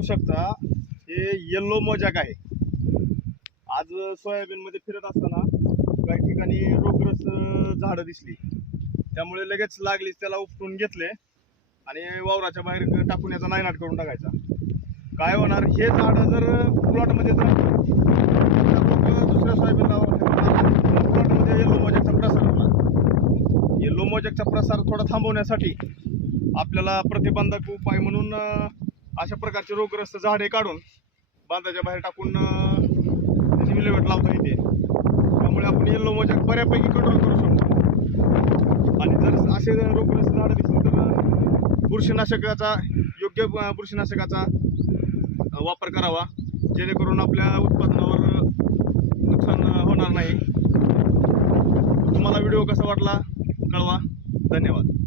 बघू शकता हे येल्लो मोजॅक आहे। आज सोयाबीन मध्ये फिरत असताना काही ठिकाणी रोगग्रस्त झाडं दिसली, त्यामुळे लगेच लागलीच त्याला उपटून घेतले आणि वावराच्या बाहेर टाकून याचा नायनाट करून टाकायचा। काय होणार, हे झाडं जर प्लॉटमध्ये जर दुसऱ्या सोयाबीन प्लॉटमध्ये येल्लो मोजॅकचा प्रसार होणार। येल्लो मोजॅकचा प्रसार थोडा थांबवण्यासाठी आपल्याला प्रतिबंधक उपाय म्हणून अशा प्रकारचे रोगग्रस्त झाडे काढून बांधाच्या बाहेर टाकून त्याची विल्हेवाट लावता येते। त्यामुळे आपण येल्लो मोजॅक बऱ्यापैकी कंट्रोल करू शकतो। आणि जर असे रोगग्रस्त झाडं दिसली तर बुरशीनाशकाचा योग्य बुरशीनाशकाचा वापर करावा, जेणेकरून आपल्या उत्पादनावर नुकसान होणार नाही। तुम्हाला व्हिडिओ कसा वाटला कळवा। धन्यवाद।